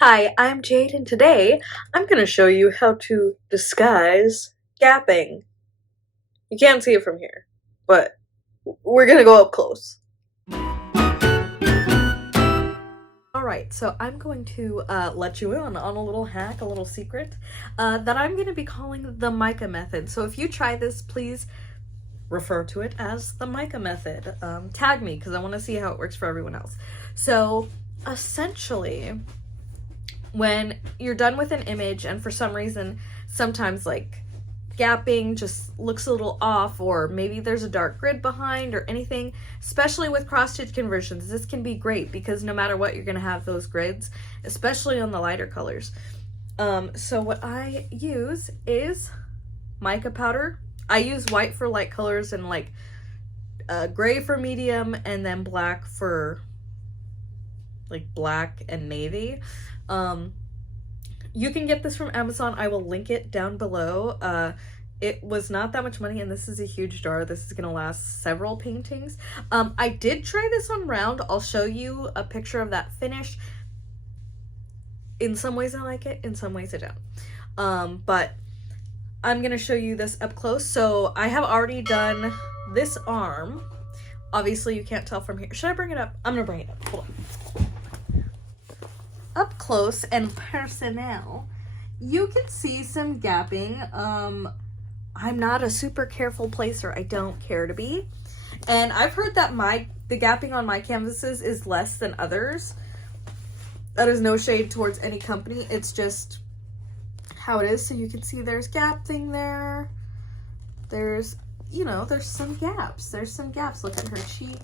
Hi, I'm Jade, and today I'm going to show you how to disguise gapping. You can't see it from here, but we're going to go up close. Alright, so I'm going to let you in on a little hack, a little secret, that I'm going to be calling the Mica method. So if you try this, please refer to it as the Mica method. Tag me, because I want to see how it works for everyone else. So essentially, when you're done with an image and for some reason sometimes like gapping just looks a little off, or maybe there's a dark grid behind or anything, especially with cross stitch conversions, this can be great because no matter what, you're going to have those grids, especially on the lighter colors. So what I use is mica powder. I use white for light colors and like gray for medium, and then black for like black and navy. You can get this from Amazon. I will link it down below. It was not that much money, and this is a huge jar. This is gonna last several paintings. I did try this on round. I'll show you a picture of that finish. In some ways I like it, in some ways I don't. But I'm gonna show you this up close. So I have already done this arm. Obviously you can't tell from here. Should I bring it up? I'm gonna bring it up. Hold on. Up close and personal, you can see some gapping. I'm not a super careful placer. I don't care to be. And I've heard that the gapping on my canvases is less than others. That is no shade towards any company. It's just how it is. So you can see there's gapping there. There's, there's some gaps. There's some gaps. Look at her cheek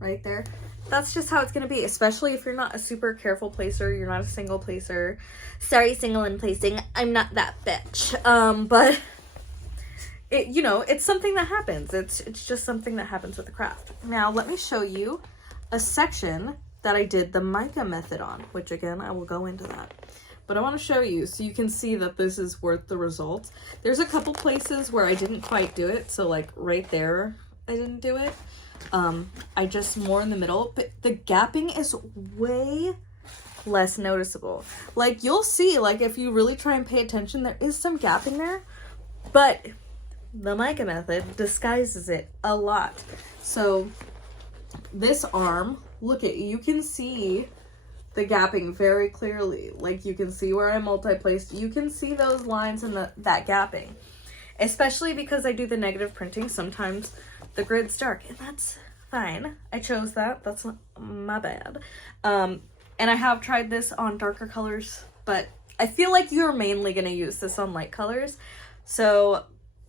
right there. That's just how it's going to be, especially if you're not a super careful placer. You're not a single placer. Sorry, single and placing. I'm not that bitch. But it's something that happens. It's just something that happens with the craft. Now, let me show you a section that I did the mica method on, which again, I will go into that. But I want to show you so you can see that this is worth the results. There's a couple places where I didn't quite do it. So like right there, I didn't do it. I just more in the middle, but the gapping is way less noticeable. Like you'll see, like if you really try and pay attention, there is some gapping there, but the mica method disguises it a lot. So this arm, look at, you can see the gapping very clearly. Like you can see where I multi-placed. You can see those lines and that gapping, especially because I do the negative printing. Sometimes the grid's dark, and that's fine. I chose that. That's not my bad. And I have tried this on darker colors, but I feel like you're mainly going to use this on light colors. So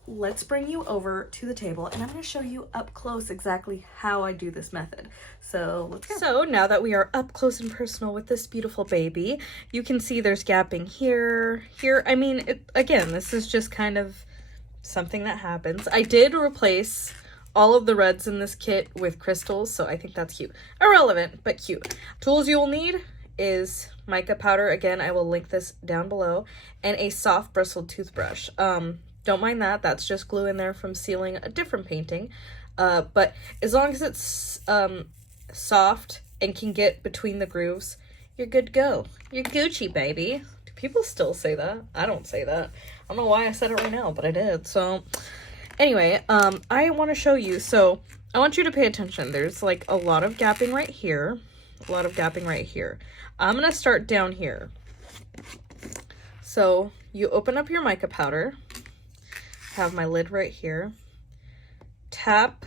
let's bring you over to the table, and I'm going to show you up close exactly how I do this method. So let's go. So now that we are up close and personal with this beautiful baby, you can see there's gapping here. I mean, again, this is just kind of something that happens. I did replace all of the reds in this kit with crystals, so I think that's cute. Irrelevant, but cute. Tools you will need is mica powder. Again, I will link this down below. And a soft bristled toothbrush. Don't mind that. That's just glue in there from sealing a different painting. But as long as it's soft and can get between the grooves, you're good to go. You're Gucci, baby. Do people still say that? I don't say that. I don't know why I said it right now, but I did. So anyway, I want to show you. So I want you to pay attention. There's like a lot of gapping right here. A lot of gapping right here. I'm going to start down here. So you open up your mica powder. Have my lid right here. Tap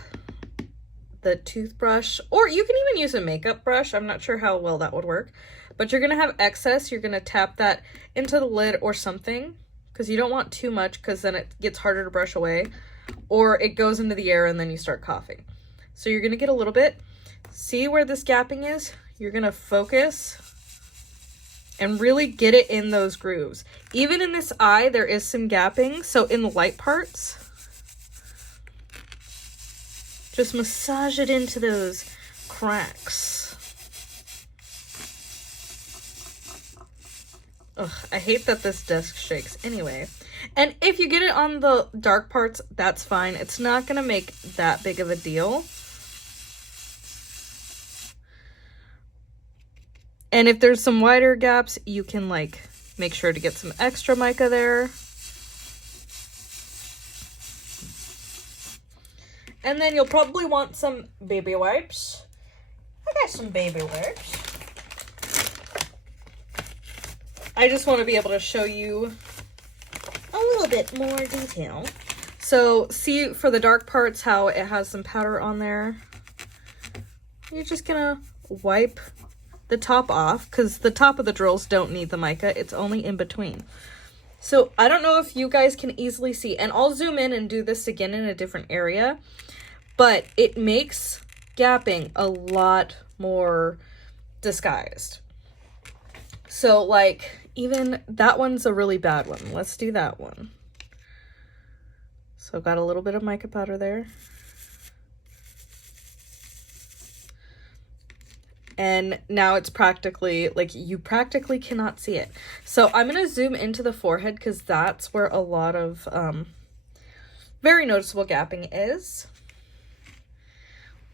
the toothbrush, or you can even use a makeup brush. I'm not sure how well that would work, but you're going to have excess. You're going to tap that into the lid or something, because you don't want too much, because then it gets harder to brush away, or it goes into the air and then you start coughing. So you're going to get a little bit. See where this gapping is? You're going to focus and really get it in those grooves. Even in this eye, there is some gapping. So in the light parts, just massage it into those cracks. Ugh, I hate that this desk shakes. Anyway, and if you get it on the dark parts, that's fine. It's not gonna make that big of a deal. And if there's some wider gaps, you can like make sure to get some extra mica there. And then you'll probably want some baby wipes. I got some baby wipes. I just want to be able to show you a little bit more detail. So see for the dark parts how it has some powder on there. You're just gonna wipe the top off because the top of the drills don't need the mica. It's only in between. So I don't know if you guys can easily see, and I'll zoom in and do this again in a different area, but it makes gapping a lot more disguised. So like even that one's a really bad one. Let's do that one. So got a little bit of mica powder there. And now it's practically, like, you practically cannot see it. So I'm going to zoom into the forehead because that's where a lot of very noticeable gapping is.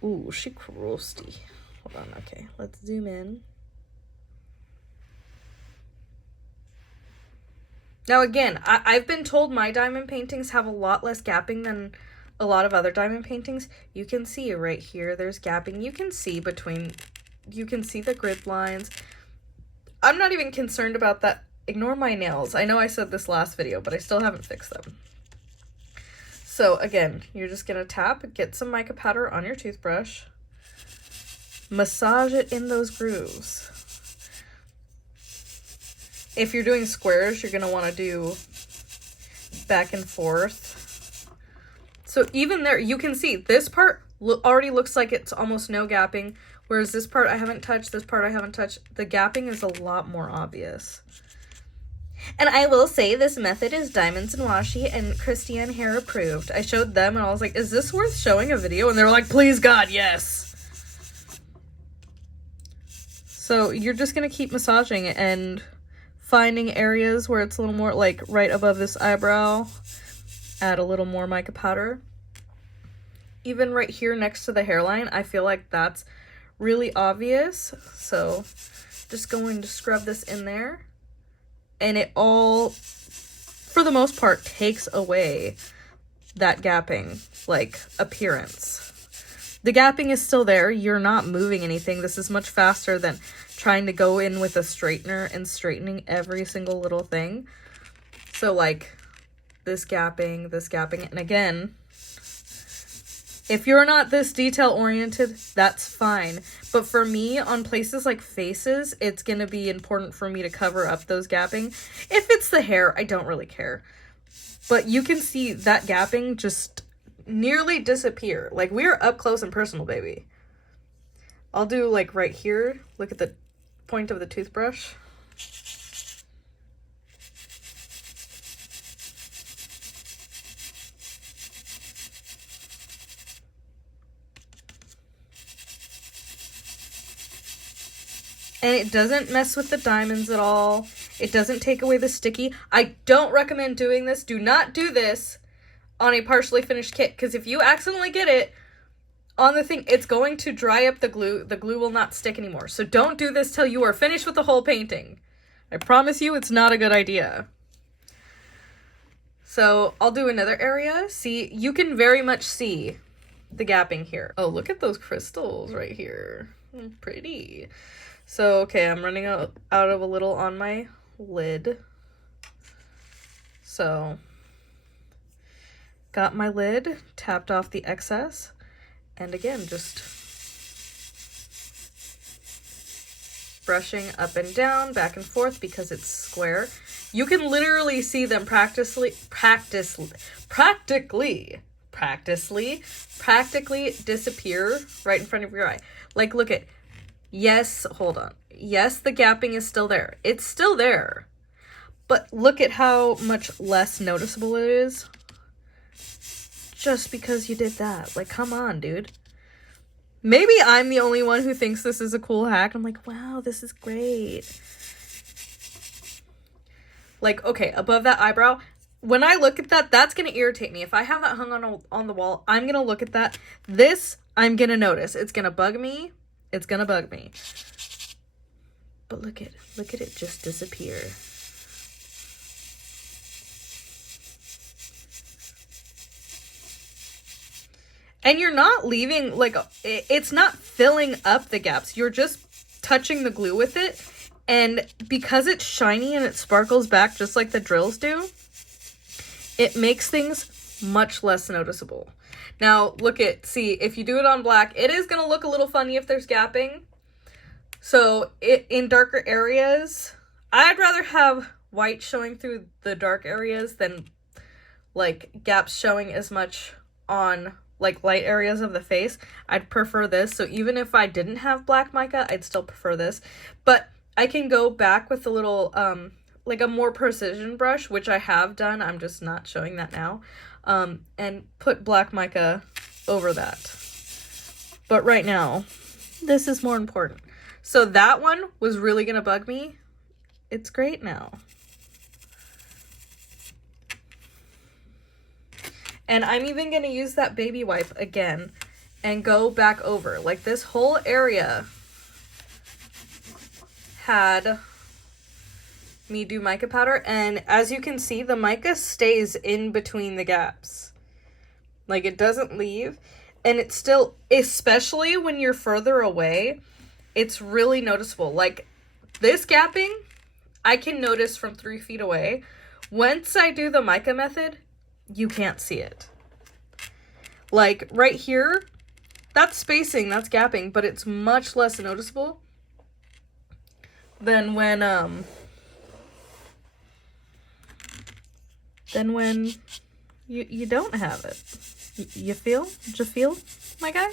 Ooh, she crusty. Hold on, okay. Let's zoom in. Now again, I've been told my diamond paintings have a lot less gapping than a lot of other diamond paintings. You can see right here, there's gapping. You can see between... You can see the grid lines. I'm not even concerned about that. Ignore my nails. I know I said this last video, but I still haven't fixed them. So again, you're just going to tap, get some mica powder on your toothbrush. Massage it in those grooves. If you're doing squares, you're going to want to do back and forth. So even there, you can see this part already looks like it's almost no gapping. Whereas this part I haven't touched, this part I haven't touched. The gapping is a lot more obvious. And I will say this method is Diamonds and Washi and Christiane Hair approved. I showed them and I was like, is this worth showing a video? And they were like, please God, yes. So you're just going to keep massaging and finding areas where it's a little more, like right above this eyebrow. Add a little more mica powder. Even right here next to the hairline, I feel like that's really obvious. So just going to scrub this in there. And it all, for the most part, takes away that gapping, like, appearance. The gapping is still there. You're not moving anything. This is much faster than trying to go in with a straightener and straightening every single little thing. So, like, this gapping, and again, if you're not this detail-oriented, that's fine. But for me, on places like faces, it's going to be important for me to cover up those gapping. If it's the hair, I don't really care. But you can see that gapping just nearly disappear. Like, we're up close and personal, baby. I'll do, like, right here. Look at the point of the toothbrush. And it doesn't mess with the diamonds at all. It doesn't take away the sticky. I don't recommend doing this. Do not do this on a partially finished kit, because if you accidentally get it on the thing, it's going to dry up the glue. The glue will not stick anymore. So don't do this till you are finished with the whole painting. I promise you it's not a good idea. So I'll do another area. See, you can very much see the gapping here. Oh, look at those crystals right here. Pretty. So, okay, I'm running out of a little on my lid. So, got my lid, tapped off the excess, and again, just brushing up and down, back and forth because it's square. You can literally see them practically disappear right in front of your eye. Like, look at, yes, hold on. Yes, the gapping is still there. It's still there. But look at how much less noticeable it is. Just because you did that. Like, come on, dude. Maybe I'm the only one who thinks this is a cool hack. I'm like, wow, this is great. Like, okay, above that eyebrow, when I look at that, that's going to irritate me. If I have that hung on the wall, I'm going to look at that. This, I'm going to notice. It's going to bug me. It's going to bug me. But look at it just disappear. And you're not leaving, like, it's not filling up the gaps. You're just touching the glue with it. And because it's shiny and it sparkles back just like the drills do, it makes things much less noticeable. Now, see, if you do it on black, it is going to look a little funny if there's gapping. So, in darker areas, I'd rather have white showing through the dark areas than, like, gaps showing as much on, like, light areas of the face. I'd prefer this. So even if I didn't have black mica, I'd still prefer this. But I can go back with a little, like a more precision brush, which I have done. I'm just not showing that now. And put black mica over that. But right now, this is more important. So that one was really going to bug me. It's great now. And I'm even going to use that baby wipe again and go back over. Like, this whole area had me do mica powder. And as you can see, the mica stays in between the gaps. Like, it doesn't leave. And it's still, especially when you're further away, it's really noticeable. Like, this gapping, I can notice from 3 feet away. Once I do the mica method, you can't see it. Like, right here, that's spacing, that's gapping, but it's much less noticeable than when you don't have it. You feel? Did you feel, my guy?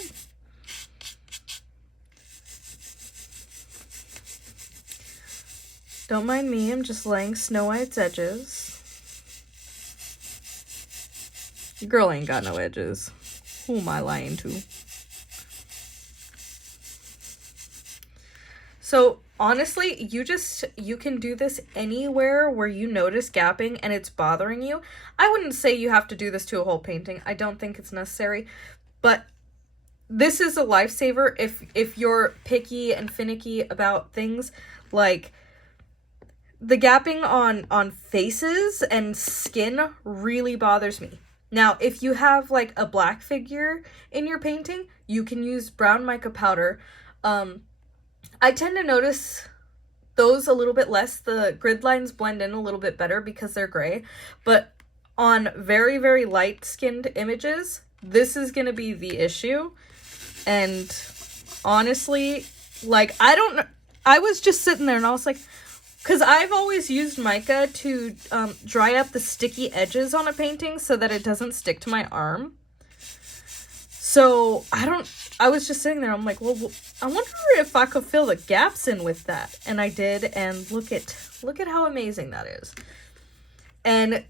Don't mind me, I'm just laying Snow White's edges. Your girl ain't got no edges. Who am I lying to? So honestly, you can do this anywhere where you notice gapping and it's bothering you. I wouldn't say you have to do this to a whole painting. I don't think it's necessary, but this is a lifesaver if you're picky and finicky about things. Like, the gapping on faces and skin really bothers me. Now, if you have, like, a black figure in your painting, you can use brown mica powder. I tend to notice those a little bit less. The grid lines blend in a little bit better because they're gray. But on very, very light-skinned images, this is going to be the issue. And honestly, like, I was just sitting there and I was like, because I've always used mica to dry up the sticky edges on a painting so that it doesn't stick to my arm. So I was just sitting there. I'm like, well, I wonder if I could fill the gaps in with that. And I did. And look at how amazing that is. And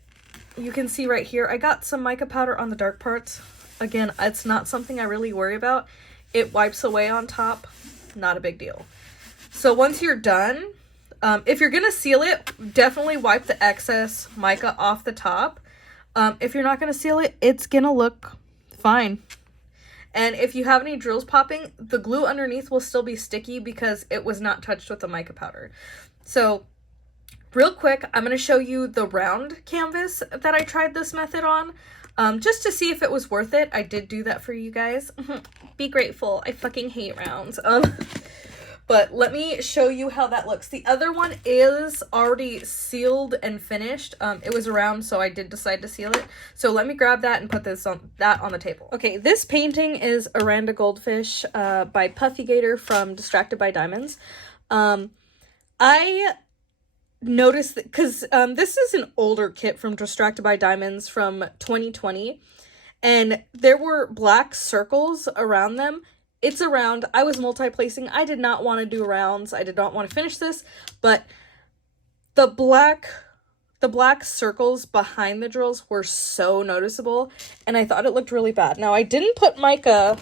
you can see right here, I got some mica powder on the dark parts. Again, it's not something I really worry about. It wipes away on top. Not a big deal. So once you're done, if you're going to seal it, definitely wipe the excess mica off the top. If you're not going to seal it, it's going to look fine. And if you have any drills popping, the glue underneath will still be sticky because it was not touched with the mica powder. So, real quick, I'm going to show you the round canvas that I tried this method on. Just to see if it was worth it. I did do that for you guys. Be grateful. I fucking hate rounds. But let me show you how that looks. The other one is already sealed and finished. It was around, so I did decide to seal it. So let me grab that and put that on the table. Okay, this painting is Aranda Goldfish by Puffy Gator from Distracted by Diamonds. I noticed that because this is an older kit from Distracted by Diamonds from 2020, and there were black circles around them. It's a round. I was multi-placing. I did not want to do rounds. I did not want to finish this, but the black circles behind the drills were so noticeable, and I thought it looked really bad. Now, I didn't put mica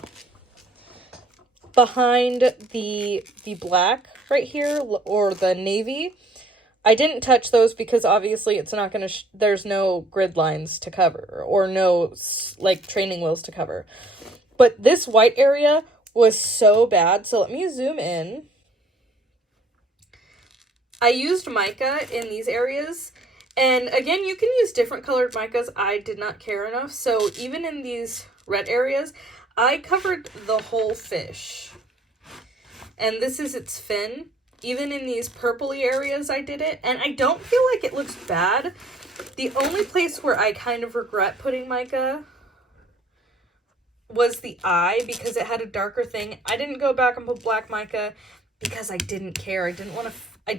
behind the black right here, or the navy. I didn't touch those because obviously it's not going to, there's no grid lines to cover, or no, like, training wheels to cover. But this white area was so bad. So let me zoom in. I used mica in these areas, and again, you can use different colored micas. I did not care enough, so even in these red areas, I covered the whole fish. And this is its fin. Even in these purpley areas, I did it, and I don't feel like it looks bad. The only place where I kind of regret putting mica was the eye, because it had a darker thing. I didn't go back and put black mica because I didn't care. I didn't want to, I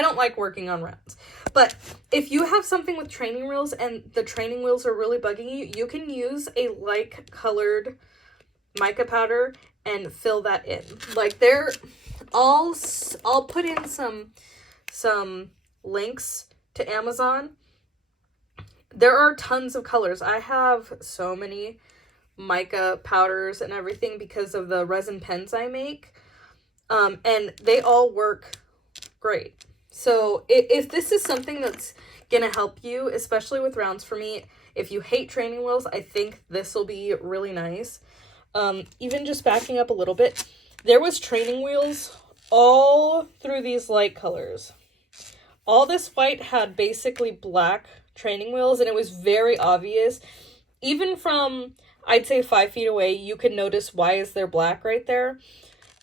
don't like working on rounds. But if you have something with training wheels and the training wheels are really bugging you, you can use a like colored mica powder and fill that in. Like I'll put in some links to Amazon. There are tons of colors. I have so many mica powders and everything because of the resin pens I make. And they all work great. So if this is something that's gonna help you, especially with rounds, for me, if you hate training wheels, I think this will be really nice. Even just backing up a little bit, there was training wheels all through these light colors. All this white had basically black training wheels, and it was very obvious. Even from, I'd say 5 feet away, you could notice why is there black right there.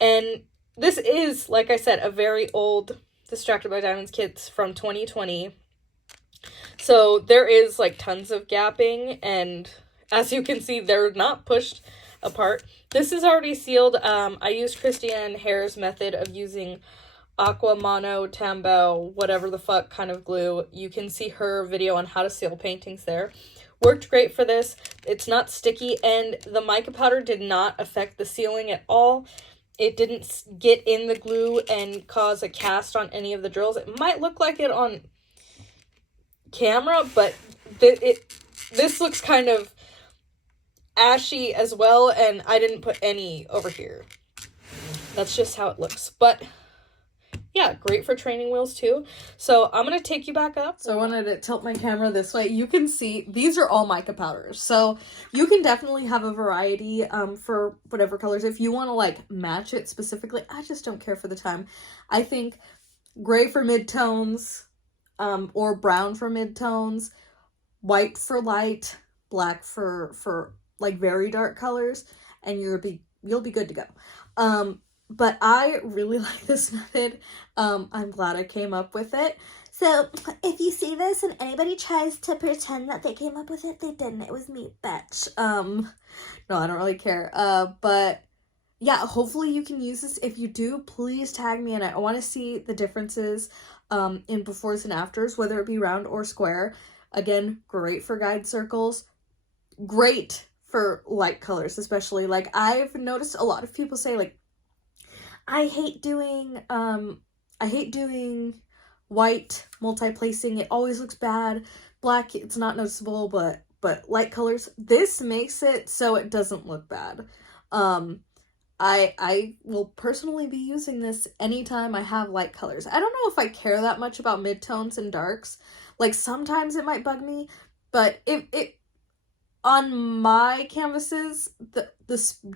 And this is, like I said, a very old Distracted by Diamonds kits from 2020. So there is like tons of gapping, and as you can see, they're not pushed apart. This is already sealed. I used Christiane Hare's method of using aqua, mono, tambao, whatever the fuck kind of glue. You can see her video on how to seal paintings there. Worked great for this. It's not sticky, and the mica powder did not affect the sealing at all. It didn't get in the glue and cause a cast on any of the drills. It might look like it on camera, but this looks kind of ashy as well, and I didn't put any over here. That's just how it looks. But yeah, great for training wheels too. So I'm going to take you back up. So I wanted to tilt my camera this way. You can see these are all mica powders. So you can definitely have a variety for whatever colors. If you want to like match it specifically, I just don't care for the time. I think gray for midtones, or brown for midtones, white for light, black for like very dark colors, and you'll be good to go. But I really like this method. I'm glad I came up with it. So if you see this and anybody tries to pretend that they came up with it, they didn't. It was me, bitch. No, I don't really care. But yeah, hopefully you can use this. If you do, please tag me in it. I want to see the differences in befores and afters, whether it be round or square. Again, great for guide circles. Great for light colors, especially. Like, I've noticed a lot of people say, like, I hate doing white multi-placing. It always looks bad. Black, it's not noticeable, but light colors, this makes it so it doesn't look bad. I will personally be using this anytime I have light colors. I don't know if I care that much about midtones and darks. Like, sometimes it might bug me, but it on my canvases, the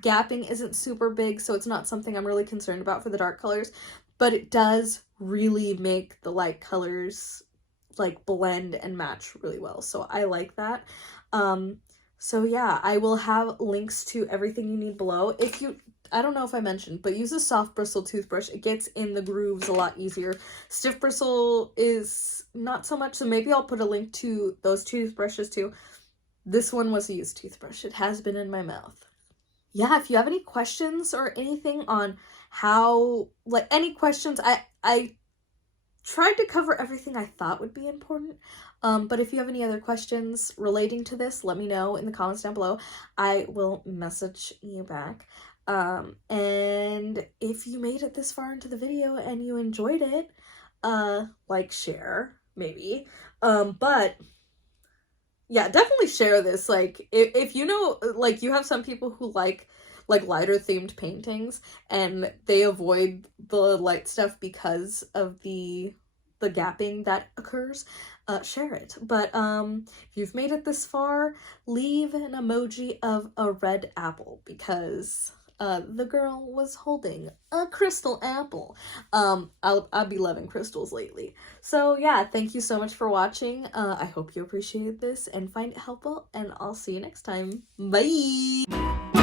gapping isn't super big, so it's not something I'm really concerned about for the dark colors, but it does really make the light colors like blend and match really well. So I like that. So yeah, I will have links to everything you need below. I don't know if I mentioned, but use a soft bristle toothbrush. It gets in the grooves a lot easier. Stiff bristle is not so much, so maybe I'll put a link to those toothbrushes too. This one was a used toothbrush. It has been in my mouth. Yeah, if you have any questions or anything on how, like, any questions, I tried to cover everything I thought would be important. But if you have any other questions relating to this, let me know in the comments down below. I will message you back. And if you made it this far into the video and you enjoyed it, like, share, maybe. But yeah, definitely share this. Like, if you know, like, you have some people who like lighter themed paintings and they avoid the light stuff because of the gapping that occurs, share it. But if you've made it this far, leave an emoji of a red apple, because the girl was holding a crystal apple. I'll be loving crystals lately. So yeah, thank you so much for watching. I hope you appreciated this and find it helpful, and I'll see you next time. Bye!